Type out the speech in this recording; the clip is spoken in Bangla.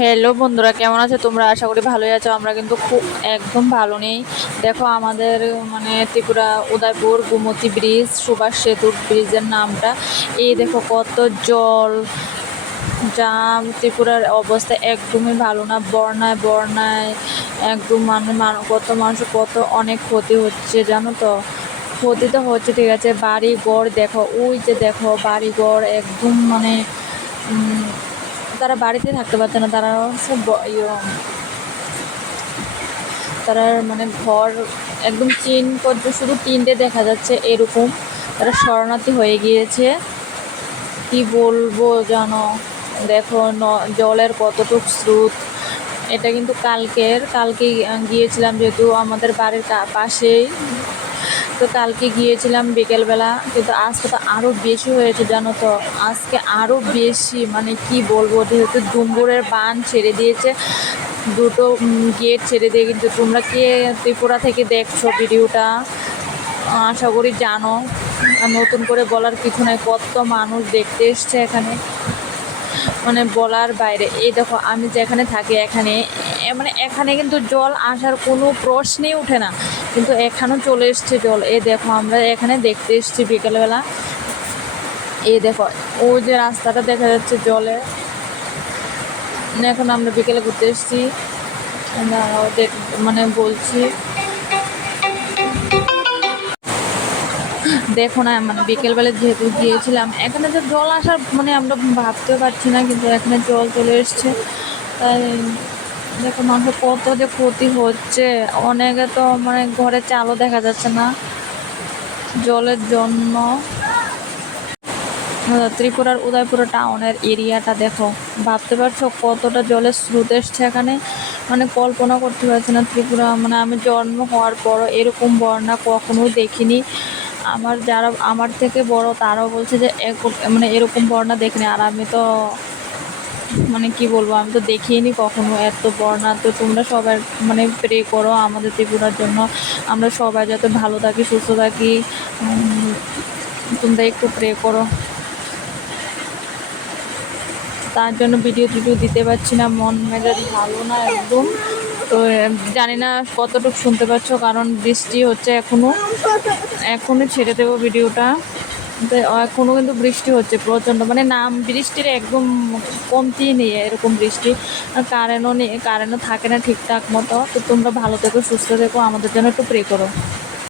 হ্যালো বন্ধুরা, কেমন আছো তোমরা? আশা করি ভালোই আছো। আমরা কিন্তু খুব একদম ভালো নেই। দেখো আমাদের ত্রিপুরা উদয়পুর গোমতী ব্রিজ, সুভাষ সেতুর ব্রিজের নামটা, এই দেখো কত জল জাম। ত্রিপুরার অবস্থা একদমই ভালো না, বন্যায় বন্যায় একদম কত মানুষের কত অনেক ক্ষতি হচ্ছে জানো তো। ক্ষতি তো হচ্ছে ঠিক আছে, বাড়ি ঘর দেখো, ওই যে দেখো বাড়ি ঘর একদম উম, তারা বাড়িতে থাকতে পারছে না, তারা সব তারা ঘর একদম টিন পর্যন্ত, শুধু টিনটে দেখা যাচ্ছে এরকম। তারা শরণার্থী হয়ে গিয়েছে, কি বলবো জানো। দেখো জলের কতটুক স্রোত। এটা কিন্তু কালকে গিয়েছিলাম, যেহেতু আমাদের বাড়ির পাশেই, তো কালকে গিয়েছিলাম বিকেলবেলা, কিন্তু আজকে তো আরও বেশি হয়েছে জানো তো। আজকে আরও বেশি, কি বলবো, যেহেতু ডুম্বুরের বাঁধ ছেড়ে দিয়েছে, দুটো গেট ছেড়ে দিয়ে। কিন্তু তোমরা কে ত্রিপুরা থেকে দেখছো ভিডিওটা, আশা করি জানো। আর নতুন করে বলার কিছু নাই, কত মানুষ দেখতে এসছে এখানে, বলার বাইরে। এই দেখো আমি যেখানে থাকি এখানে, এখানে কিন্তু জল আসার কোনো প্রশ্নই ওঠে না, কিন্তু এখানেও চলে এসছে জল। এই দেখো আমরা এখানে দেখতে এসছি বিকেলবেলা। এই দেখো ওই যে রাস্তাটা দেখা যাচ্ছে জলে। এখন আমরা বিকেলে ঘুরতে এসছি, দাঁড়াও বলছি। দেখো না, বিকেলবেলা যেহেতু গিয়েছিলাম, এখানে তো জল আসার আমরা ভাবতেও পারছি না, কিন্তু এখানে জল চলে এসছে। তাই দেখো মানুষের কত যে ক্ষতি হচ্ছে। অনেকে তো ঘরে চালও দেখা যাচ্ছে না জলের জন্য। ত্রিপুরার উদয়পুর টাউনের এরিয়াটা দেখো, ভাবতে পারছো কতটা জলের স্রোত এসছে এখানে। কল্পনা করতে পারছি না। ত্রিপুরা আমি জন্ম হওয়ার পরও এরকম বন্যা কখনোই দেখিনি। যারা আমার থেকে বড় তারাও বলছে যে এরকম বন্যা দেখিনি। আর আমি তো কি বলবো, আমি তো দেখিনি কখনো এত বন্যা। তো তোমরা সবাই প্রে করো আমাদের ত্রিপুরার জন্য, আমরা সবাই যাতে ভালো থাকি, সুস্থ থাকি। তোমরা একটু প্রে করো। তার জন্য ভিডিও দিতে পারছি না, মন মেজাজ ভালো না একদম। তো জানি না কতটুকু শুনতে পাচ্ছ, কারণ বৃষ্টি হচ্ছে এখনো ছেড়ে দেবো ভিডিওটা। তো এখনও কিন্তু বৃষ্টি হচ্ছে প্রচণ্ড, বৃষ্টির একদম কমতি নেই এরকম বৃষ্টি। আর কারেন্টও নেই, কারেন্টও থাকে না ঠিকঠাক মতো। তো তোমরা ভালো থেকো, সুস্থ থেকো, আমাদের জন্য একটু প্রে করো।